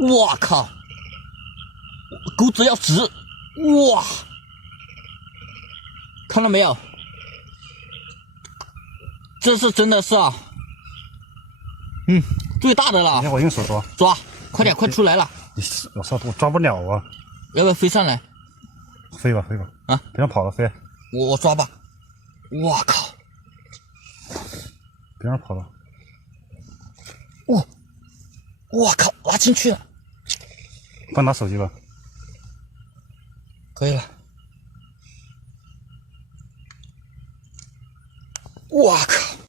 我靠，钩子要直，哇，看到没有？这是真的是啊，最大的了。我用手抓，抓，快点，快出来了！我抓不了啊！要不要飞上来？飞吧，飞吧！啊，别让跑了，飞！我抓吧！我靠！别让跑了！我靠，拉进去了！帮拿手机吧。可以了。我靠！